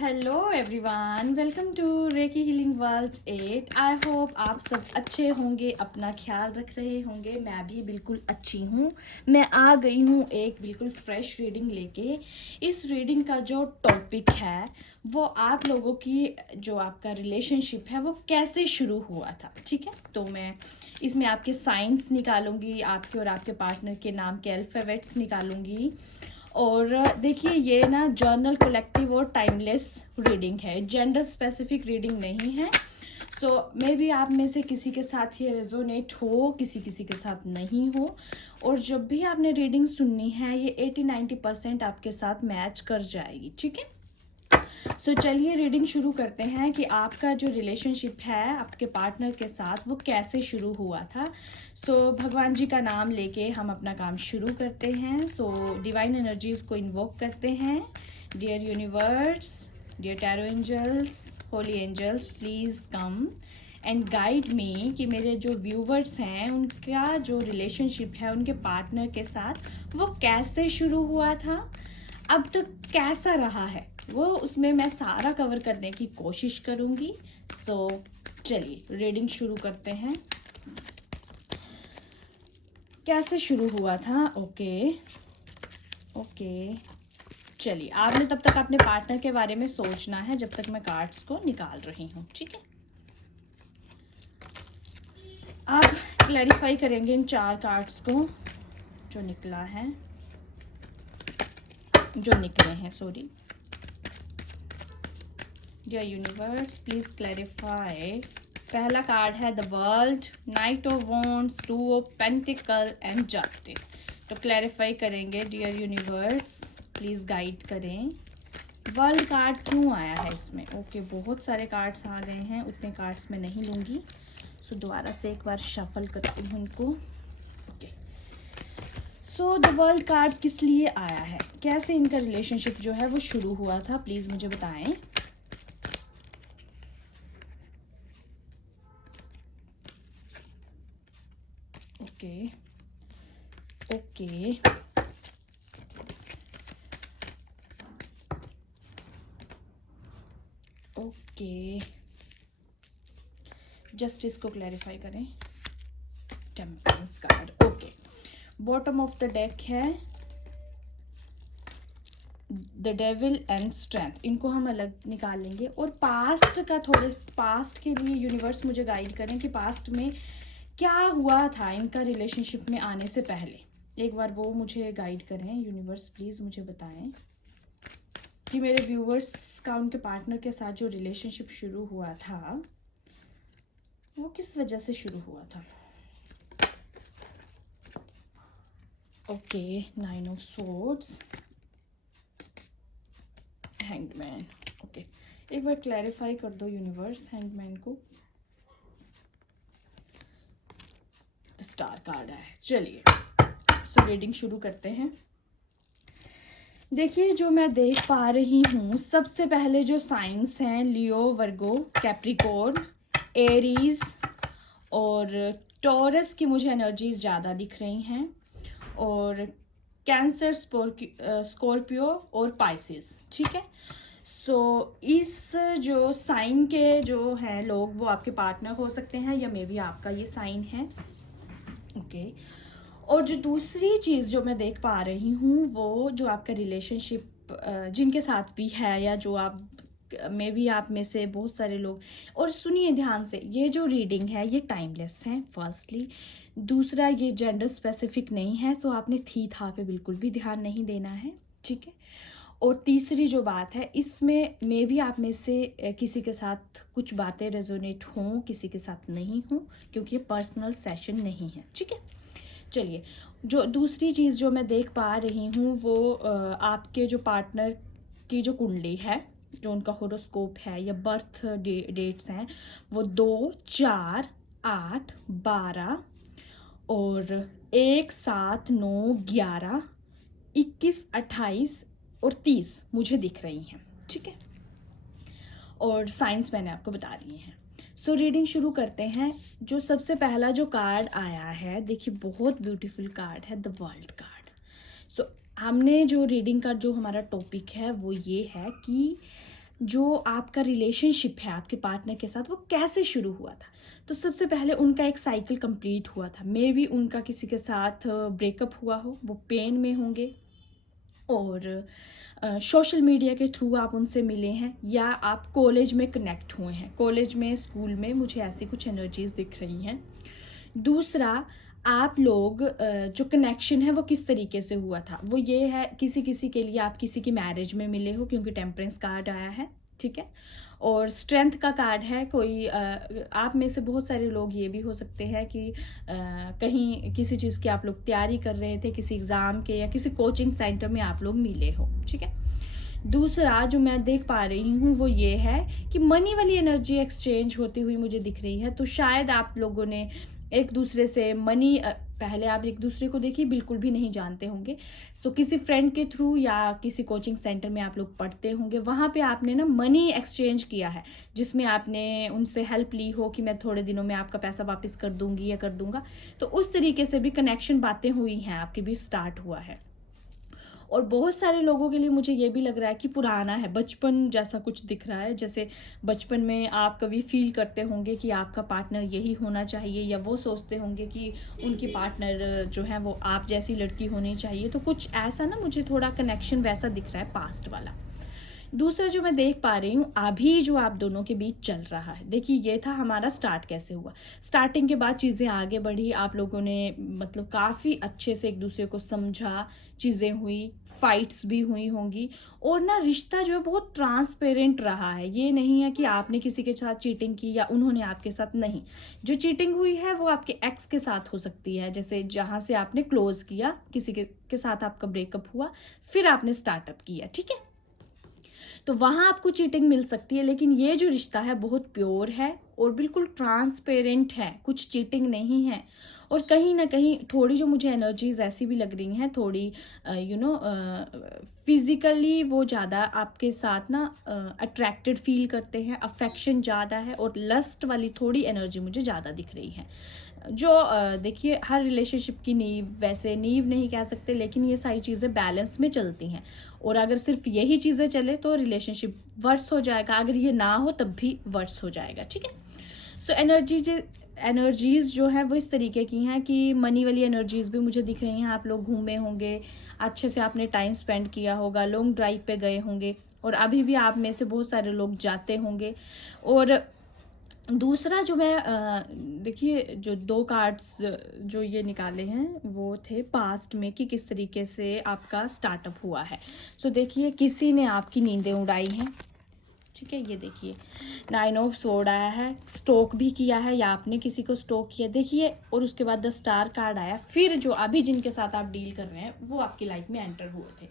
Hello everyone, welcome to Reiki healing world 8। I hope आप सब अच्छे होंगे, अपना ख्याल रख रहे होंगे। मैं भी बिल्कुल अच्छी हूँ। मैं आ गई हूँ एक बिल्कुल फ्रेश रीडिंग लेके। इस रीडिंग का जो टॉपिक है वो आप लोगों की जो आपका रिलेशनशिप है वो कैसे शुरू हुआ था। ठीक है, तो मैं इसमें आपके साइंस निकालूंगी, आपके और आपके पार्टनर के नाम के अल्फ़ाबेट्स निकालूंगी। और देखिए, ये ना जर्नल, कलेक्टिव और टाइमलेस रीडिंग है, जेंडर स्पेसिफिक रीडिंग नहीं है। सो मे बी आप में से किसी के साथ ये रेजोनेट हो, किसी किसी के साथ नहीं हो। और जब भी आपने रीडिंग सुननी है ये 80-90% आपके साथ मैच कर जाएगी। ठीक है, सो चलिए रीडिंग शुरू करते हैं कि आपका जो रिलेशनशिप है आपके पार्टनर के साथ वो कैसे शुरू हुआ था। सो भगवान जी का नाम लेके हम अपना काम शुरू करते हैं। सो डिवाइन एनर्जीज को इन्वोक करते हैं। Dear universe, dear tarot angels, holy angels, please come and guide me कि मेरे जो व्यूवर्स हैं उनका जो रिलेशनशिप है उनके पार्टनर के साथ वो कैसे शुरू हुआ था, अब तक कैसा रहा है, वो उसमें मैं सारा कवर करने की कोशिश करूंगी। सो चलिए रीडिंग शुरू करते हैं। कैसे शुरू हुआ था? ओके ओके, चलिए आपने तब तक अपने पार्टनर के बारे में सोचना है जब तक मैं कार्ड्स को निकाल रही हूँ। ठीक है, आप क्लैरिफाई करेंगे इन 4 कार्ड्स को जो निकला है, जो निकले हैं, sorry. Dear universe, please clarify. पहला कार्ड है the world, knight of wands, 2 of pentacle and justice. तो क्लैरिफाई करेंगे डियर यूनिवर्स, प्लीज गाइड करें। वर्ल्ड कार्ड क्यों आया है इसमें? ओके, बहुत सारे कार्ड्स आ गए हैं, उतने कार्ड्स मैं नहीं लूंगी। सो दोबारा से एक बार शफल करती हूँ उनको। Okay, so the world card किस लिए आया है, कैसे इनका रिलेशनशिप जो है वो शुरू हुआ था, प्लीज मुझे बताएं। ओके ओके, ओके, जस्टिस को क्लैरिफाई करें। Temperance card, okay. Bottom of the deck है द डेविल एंड स्ट्रेंथ। इनको हम अलग निकाल लेंगे। और पास्ट का, थोड़े पास्ट के लिए यूनिवर्स मुझे गाइड करें कि पास्ट में क्या हुआ था इनका रिलेशनशिप में आने से पहले। एक बार वो मुझे गाइड करें यूनिवर्स, प्लीज मुझे बताएं कि मेरे व्यूवर्स का उनके पार्टनर के साथ जो रिलेशनशिप शुरू हुआ था वो किस वजह से शुरू हुआ था। Okay, 9 of swords, hangman. Okay, एक बार क्लैरिफाई कर दो यूनिवर्स हैंगमैन को। स्टार कार्ड है। चलिए सो रीडिंग शुरू करते हैं। देखिए, जो मैं देख पा रही हूँ सबसे पहले जो साइंस हैं लियो, वर्गो, कैप्रिकॉर्न, एरीज और टॉरस की मुझे एनर्जीज ज़्यादा दिख रही हैं। और कैंसर, स्कॉर्पियो और पाइसिस। ठीक है, सो इस जो साइन के जो हैं लोग वो आपके पार्टनर हो सकते हैं या मे बी आपका ये साइन है। ओके, और जो दूसरी चीज़ जो मैं देख पा रही हूँ वो जो आपका रिलेशनशिप जिनके साथ भी है या जो आप मे बी आप में से बहुत सारे लोग, और सुनिए ध्यान से, ये जो रीडिंग है ये टाइमलेस है फर्स्टली। दूसरा, ये जेंडर स्पेसिफिक नहीं है, सो आपने थी था पे बिल्कुल भी ध्यान नहीं देना है। ठीक है, और तीसरी जो बात है इसमें मे बी आप में से किसी के साथ कुछ बातें रेजोनेट हों, किसी के साथ नहीं हों, क्योंकि ये पर्सनल सेशन नहीं है। ठीक है, चलिए जो दूसरी चीज़ जो मैं देख पा रही हूँ वो आपके जो पार्टनर की जो कुंडली है, जो उनका होरोस्कोप है या बर्थ डेट्स हैं वो 2, 4, 8, 12 और 1, 7, 9, 11, 21, 28 और 30 मुझे दिख रही हैं। ठीक है, और साइंस मैंने आपको बता दिए हैं। सो रीडिंग शुरू करते हैं। जो सबसे पहला जो कार्ड आया है, देखिए बहुत ब्यूटीफुल कार्ड है, द वर्ल्ड कार्ड। सो हमने जो रीडिंग का जो हमारा टॉपिक है वो ये है कि जो आपका रिलेशनशिप है आपके पार्टनर के साथ वो कैसे शुरू हुआ था। तो सबसे पहले उनका एक साइकिल कंप्लीट हुआ था, मे बी उनका किसी के साथ ब्रेकअप हुआ हो, वो पेन में होंगे, और सोशल मीडिया के थ्रू आप उनसे मिले हैं, या आप कॉलेज में कनेक्ट हुए हैं, कॉलेज में, स्कूल में, मुझे ऐसी कुछ एनर्जीज दिख रही हैं। दूसरा, आप लोग जो कनेक्शन है वो किस तरीके से हुआ था, वो ये है, किसी किसी के लिए आप किसी की मैरिज में मिले हो, क्योंकि टेम्परेंस कार्ड आया है, ठीक है। और स्ट्रेंथ का कार्ड है, कोई आप में से बहुत सारे लोग ये भी हो सकते हैं कि कहीं किसी चीज़ की आप लोग तैयारी कर रहे थे, किसी एग्ज़ाम के या किसी कोचिंग सेंटर में आप लोग मिले हो, ठीक है। दूसरा जो मैं देख पा रही हूँ वो ये है कि मनी वाली एनर्जी एक्सचेंज होती हुई मुझे दिख रही है। तो शायद आप लोगों ने एक दूसरे से मनी, पहले आप एक दूसरे को देखिए बिल्कुल भी नहीं जानते होंगे, सो किसी फ्रेंड के थ्रू या किसी कोचिंग सेंटर में आप लोग पढ़ते होंगे, वहाँ पे आपने ना मनी एक्सचेंज किया है, जिसमें आपने उनसे हेल्प ली हो कि मैं थोड़े दिनों में आपका पैसा वापस कर दूंगी या कर दूंगा। तो उस तरीके से भी कनेक्शन बातें हुई हैं, आपके भी स्टार्ट हुआ है। और बहुत सारे लोगों के लिए मुझे ये भी लग रहा है कि पुराना है, बचपन जैसा कुछ दिख रहा है, जैसे बचपन में आप कभी फील करते होंगे कि आपका पार्टनर यही होना चाहिए, या वो सोचते होंगे कि उनकी पार्टनर जो है वो आप जैसी लड़की होनी चाहिए। तो कुछ ऐसा ना मुझे थोड़ा कनेक्शन वैसा दिख रहा है, पास्ट वाला। दूसरा जो मैं देख पा रही हूँ अभी जो आप दोनों के बीच चल रहा है, देखिए ये था हमारा स्टार्ट कैसे हुआ। स्टार्टिंग के बाद चीज़ें आगे बढ़ी, आप लोगों ने मतलब काफ़ी अच्छे से एक दूसरे को समझा, चीज़ें हुई, फाइट्स भी हुई होंगी, और ना रिश्ता जो है बहुत ट्रांसपेरेंट रहा है। ये नहीं है कि आपने किसी के साथ चीटिंग की या उन्होंने आपके साथ, नहीं। जो चीटिंग हुई है वो आपके एक्स के साथ हो सकती है, जैसे जहाँ से आपने क्लोज किया, किसी के साथ आपका ब्रेकअप हुआ, फिर आपने स्टार्टअप किया, ठीक है। तो वहाँ आपको चीटिंग मिल सकती है, लेकिन ये जो रिश्ता है बहुत प्योर है और बिल्कुल ट्रांसपेरेंट है, कुछ चीटिंग नहीं है। और कहीं ना कहीं थोड़ी जो मुझे एनर्जीज ऐसी भी लग रही हैं, थोड़ी फिजिकली वो ज़्यादा आपके साथ ना अट्रैक्टेड फील करते हैं, अफेक्शन ज़्यादा है, और लस्ट वाली थोड़ी एनर्जी मुझे ज़्यादा दिख रही है। जो देखिए हर रिलेशनशिप की नींव, वैसे नींव नहीं कह सकते, लेकिन ये सारी चीज़ें बैलेंस में चलती हैं, और अगर सिर्फ यही चीज़ें चले तो रिलेशनशिप वर्स हो जाएगा, अगर ये ना हो तब भी वर्स हो जाएगा, ठीक है। सो एनर्जीज जो है वो इस तरीके की हैं कि मनी वाली एनर्जीज भी मुझे दिख रही हैं, आप लोग घूमे होंगे, अच्छे से आपने टाइम स्पेंड किया होगा, लॉन्ग ड्राइव पे गए होंगे, और अभी भी आप में से बहुत सारे लोग जाते होंगे। और दूसरा जो मैं देखिए जो 2 कार्ड्स जो ये निकाले हैं वो थे पास्ट में कि किस तरीके से आपका स्टार्टअप हुआ है। सो देखिए किसी ने आपकी नींदें उड़ाई हैं, ठीक है। ये देखिए 9 ऑफ स्वॉर्ड आया है, स्टोक भी किया है या आपने किसी को स्टोक किया, देखिए। और उसके बाद द स्टार कार्ड आया, फिर जो अभी जिनके साथ आप डील कर रहे हैं वो आपकी लाइफ में एंटर हुए थे।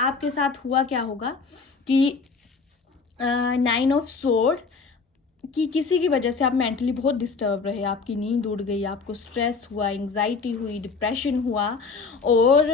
आपके साथ हुआ क्या होगा कि 9 ऑफ स्वॉर्ड कि किसी की वजह से आप मेंटली बहुत डिस्टर्ब रहे, आपकी नींद उड़ गई, आपको स्ट्रेस हुआ, एंग्जाइटी हुई, डिप्रेशन हुआ, और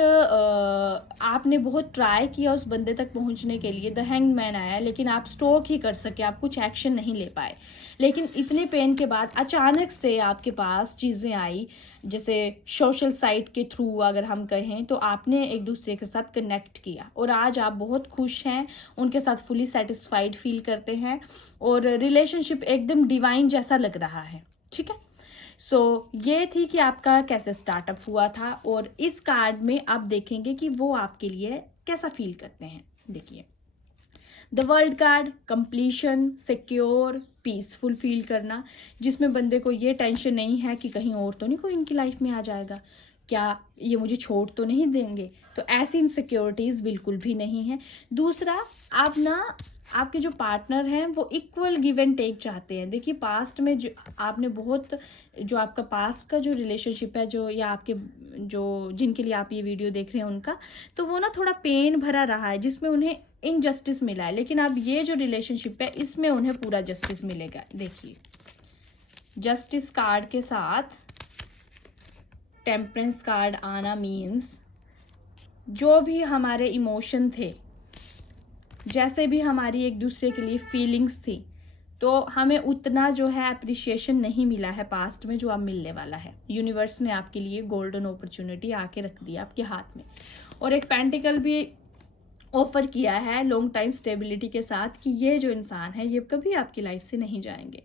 आपने बहुत ट्राई किया उस बंदे तक पहुंचने के लिए। द हैंग्ड मैन आया, लेकिन आप स्टॉक ही कर सके, आप कुछ एक्शन नहीं ले पाए। लेकिन इतने पेन के बाद अचानक से आपके पास चीज़ें आई, जैसे सोशल साइट के थ्रू अगर हम कहें, तो आपने एक दूसरे के साथ कनेक्ट किया, और आज आप बहुत खुश हैं, उनके साथ फुली सेटिस्फाइड फील करते हैं, और रिलेशनशिप एकदम डिवाइन जैसा लग रहा है, ठीक है। सो ये थी कि आपका कैसे स्टार्टअप हुआ था, और इस कार्ड में आप देखेंगे कि वो आपके लिए कैसा फील करते हैं। देखिए the world card, completion, secure, peaceful feel करना, जिसमें बंदे को ये टेंशन नहीं है कि कहीं और तो नहीं कोई इनकी लाइफ में आ जाएगा, क्या ये मुझे छोड़ तो नहीं देंगे, तो ऐसी इनसिक्योरिटीज़ बिल्कुल भी नहीं है। दूसरा, आप ना आपके जो पार्टनर हैं वो इक्वल गिव एंड टेक चाहते हैं। देखिए पास्ट में जो आपने बहुत, जो आपका पास्ट का जो रिलेशनशिप है, जो या आपके जो जिनके लिए आप ये वीडियो देख रहे हैं उनका, तो वो ना थोड़ा पेन भरा रहा है, जिसमें उन्हें इनजस्टिस मिला है। लेकिन अब ये जो रिलेशनशिप है इसमें उन्हें पूरा जस्टिस मिलेगा। देखिए जस्टिस कार्ड के साथ टेम्परेंस कार्ड आना मीन्स जो भी हमारे इमोशन थे, जैसे भी हमारी एक दूसरे के लिए फीलिंग्स थी, तो हमें उतना जो है अप्रिशिएशन नहीं मिला है पास्ट में, जो अब मिलने वाला है। यूनिवर्स ने आपके लिए गोल्डन अपॉर्चुनिटी आके रख दिया आपके हाथ में। और एक पेंटिकल भी ऑफर किया है लॉन्ग टाइम स्टेबिलिटी के साथ कि ये जो इंसान है ये कभी आपकी लाइफ से नहीं जाएंगे,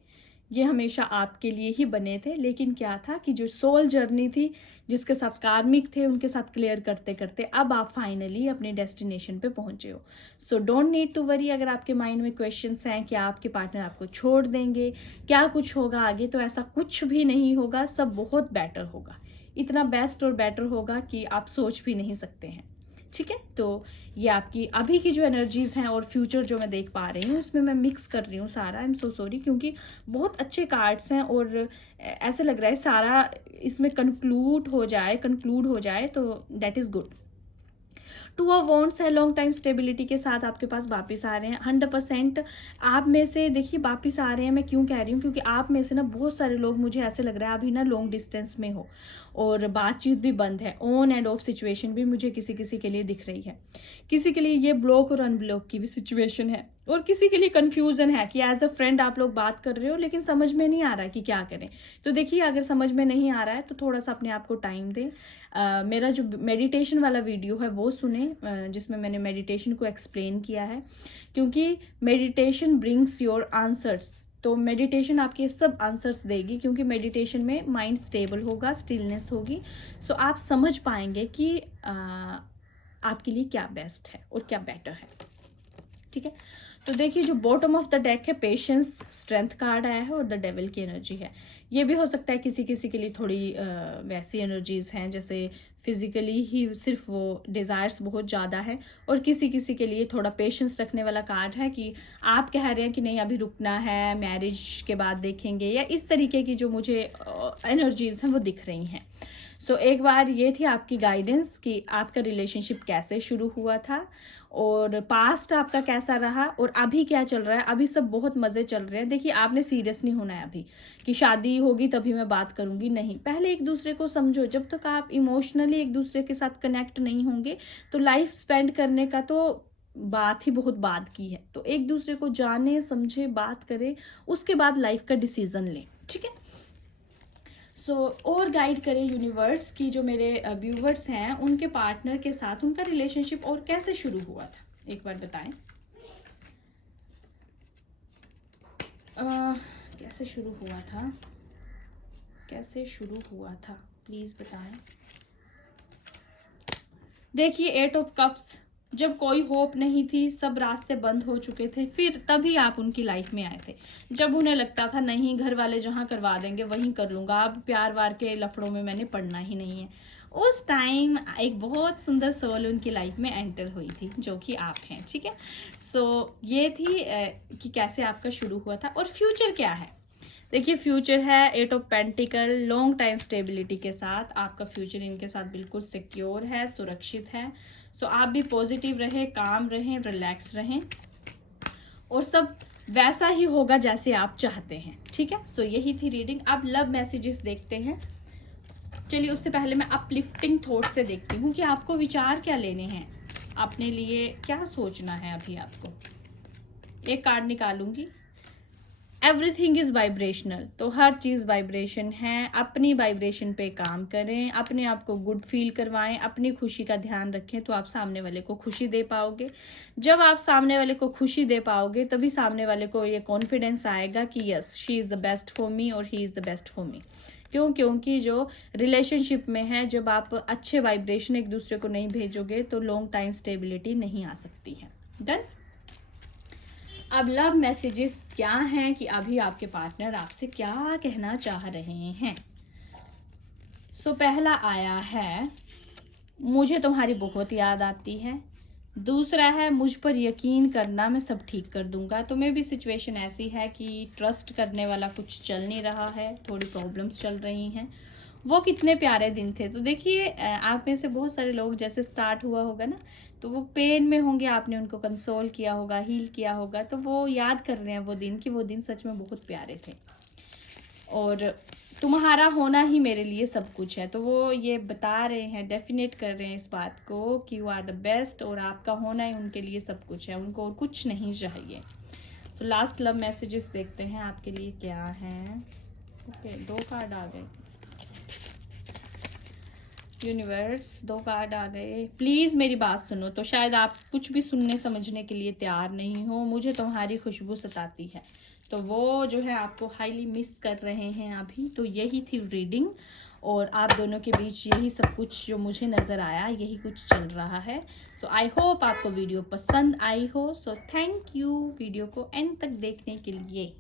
ये हमेशा आपके लिए ही बने थे। लेकिन क्या था कि जो सोल जर्नी थी, जिसके साथ कार्मिक थे, उनके साथ क्लियर करते करते अब आप फाइनली अपने डेस्टिनेशन पे पहुंचे हो। So don't need to worry. अगर आपके माइंड में क्वेश्चंस हैं कि आपके पार्टनर आपको छोड़ देंगे, क्या कुछ होगा आगे, तो ऐसा कुछ भी नहीं होगा। सब बहुत बेटर होगा, इतना बेस्ट और बेटर होगा कि आप सोच भी नहीं सकते हैं। ठीक है, तो ये आपकी अभी की जो एनर्जीज हैं और फ्यूचर जो मैं देख पा रही हूँ उसमें मैं मिक्स कर रही हूँ सारा। आई एम सो सॉरी, क्योंकि बहुत अच्छे कार्ड्स हैं और ऐसे लग रहा है सारा इसमें कंक्लूड हो जाए तो that is good. 2 of wands है, लॉन्ग टाइम स्टेबिलिटी के साथ आपके पास वापस आ रहे हैं 100%। आप में से देखिए वापस आ रहे हैं, मैं क्यों कह रही हूँ, क्योंकि आप में से ना बहुत सारे लोग, मुझे ऐसे लग रहा है अभी ना लॉन्ग डिस्टेंस में हो और बातचीत भी बंद है। ऑन एंड ऑफ सिचुएशन भी मुझे किसी किसी के लिए दिख रही है। किसी के लिए ये ब्लॉक और अनब्लॉक की भी सिचुएशन है और किसी के लिए कंफ्यूजन है कि एज अ फ्रेंड आप लोग बात कर रहे हो लेकिन समझ में नहीं आ रहा है कि क्या करें। तो देखिए, अगर समझ में नहीं आ रहा है तो थोड़ा सा अपने आप को टाइम दें। मेरा जो मेडिटेशन वाला वीडियो है वो सुने, जिसमें मैंने मेडिटेशन को एक्सप्लेन किया है, क्योंकि मेडिटेशन ब्रिंग्स योर आंसर्स। तो मेडिटेशन आपके सब आंसर्स देगी, क्योंकि मेडिटेशन में माइंड स्टेबल होगा, स्टिलनेस होगी। सो आप समझ पाएंगे कि आपके लिए क्या बेस्ट है और क्या बेटर है। ठीक है, तो देखिए जो बॉटम ऑफ द डेक है, पेशेंस स्ट्रेंथ कार्ड आया है और द डेविल की एनर्जी है। ये भी हो सकता है किसी किसी के लिए थोड़ी वैसी एनर्जीज हैं जैसे फिजिकली ही सिर्फ वो डिज़ायर्स बहुत ज़्यादा है, और किसी किसी के लिए थोड़ा पेशेंस रखने वाला कार्ड है कि आप कह रहे हैं कि नहीं अभी रुकना है, मैरिज के बाद देखेंगे, या इस तरीके की जो मुझे एनर्जीज हैं वो दिख रही हैं। सो एक बार ये थी आपकी गाइडेंस कि आपका रिलेशनशिप कैसे शुरू हुआ था और पास्ट आपका कैसा रहा और अभी क्या चल रहा है। अभी सब बहुत मज़े चल रहे हैं। देखिए, आपने सीरियस नहीं होना है अभी कि शादी होगी तभी मैं बात करूंगी, नहीं। पहले एक दूसरे को समझो। जब तक आप इमोशनली एक दूसरे के साथ कनेक्ट नहीं होंगे तो लाइफ स्पेंड करने का तो बात ही बहुत बाद की है। तो एक दूसरे को जाने समझे, बात करें, उसके बाद लाइफ का डिसीजन लें। ठीक है, सो और गाइड करें यूनिवर्स की जो मेरे व्यूवर्स हैं उनके पार्टनर के साथ उनका रिलेशनशिप और कैसे शुरू हुआ था, एक बार बताएं। कैसे शुरू हुआ था, कैसे शुरू हुआ था, प्लीज बताएं। देखिए 8 ऑफ कप्स, जब कोई होप नहीं थी, सब रास्ते बंद हो चुके थे, फिर तभी आप उनकी लाइफ में आए थे। जब उन्हें लगता था नहीं घर वाले जहाँ करवा देंगे वहीं कर लूंगा, अब प्यार वार के लफड़ों में मैंने पढ़ना ही नहीं है, उस टाइम एक बहुत सुंदर सोल उनकी लाइफ में एंटर हुई थी जो कि आप हैं। ठीक है, सो ये थी कि कैसे आपका शुरू हुआ था। और फ्यूचर क्या है, देखिए फ्यूचर है 8 of pentacle, long time stability के साथ आपका फ्यूचर इनके साथ बिल्कुल सिक्योर है, सुरक्षित है। सो आप भी पॉजिटिव रहें, काम रहें, रिलैक्स रहें और सब वैसा ही होगा जैसे आप चाहते हैं। ठीक है, सो यही थी रीडिंग। अब लव मैसेजेस देखते हैं। चलिए उससे पहले मैं अपलिफ्टिंग थॉट से देखती हूँ कि आपको विचार क्या लेने हैं, अपने लिए क्या सोचना है अभी आपको। एक कार्ड निकालूंगी। एवरीथिंग इज वाइब्रेशनल, तो हर चीज़ वाइब्रेशन है। अपनी वाइब्रेशन पे काम करें, अपने आप को गुड फील करवाएं, अपनी खुशी का ध्यान रखें तो आप सामने वाले को खुशी दे पाओगे। जब आप सामने वाले को खुशी दे पाओगे तभी सामने वाले को ये कॉन्फिडेंस आएगा कि yes she is the best for me और he is the best for me. क्यों? क्योंकि जो रिलेशनशिप में है, जब आप अच्छे वाइब्रेशन एक दूसरे को नहीं भेजोगे तो लॉन्ग टाइम स्टेबिलिटी नहीं आ सकती है। डन। अब लव मैसेजेस क्या हैं कि अभी आपके पार्टनर आपसे क्या कहना चाह रहे हैं। सो पहला आया है मुझे तुम्हारी बहुत याद आती है। दूसरा है मुझ पर यकीन करना, मैं सब ठीक कर दूंगा। तो मे भी सिचुएशन ऐसी है कि ट्रस्ट करने वाला कुछ चल नहीं रहा है, थोड़ी प्रॉब्लम्स चल रही हैं। वो कितने प्यारे दिन थे। तो देखिए आप में से बहुत सारे लोग जैसे स्टार्ट हुआ होगा ना, तो वो पेन में होंगे, आपने उनको कंसोल किया होगा, हील किया होगा, तो वो याद कर रहे हैं वो दिन कि वो दिन सच में बहुत प्यारे थे और तुम्हारा होना ही मेरे लिए सब कुछ है। तो वो ये बता रहे हैं, डेफिनेट कर रहे हैं इस बात को कि यू आर द बेस्ट और आपका होना ही उनके लिए सब कुछ है, उनको और कुछ नहीं चाहिए। सो लास्ट लव मैसेजेस देखते हैं आपके लिए क्या है। ओके, 2 कार्ड आ गए। यूनिवर्स 2 कार्ड आ गए। प्लीज़ मेरी बात सुनो। तो शायद आप कुछ भी सुनने समझने के लिए तैयार नहीं हो। मुझे तुम्हारी खुशबू सताती है, तो वो जो है आपको हाईली मिस कर रहे हैं अभी। तो यही थी रीडिंग, और आप दोनों के बीच यही सब कुछ जो मुझे नज़र आया, यही कुछ चल रहा है। सो आई होप आपको वीडियो पसंद आई हो। सो थैंक यू वीडियो को एंड तक देखने के लिए।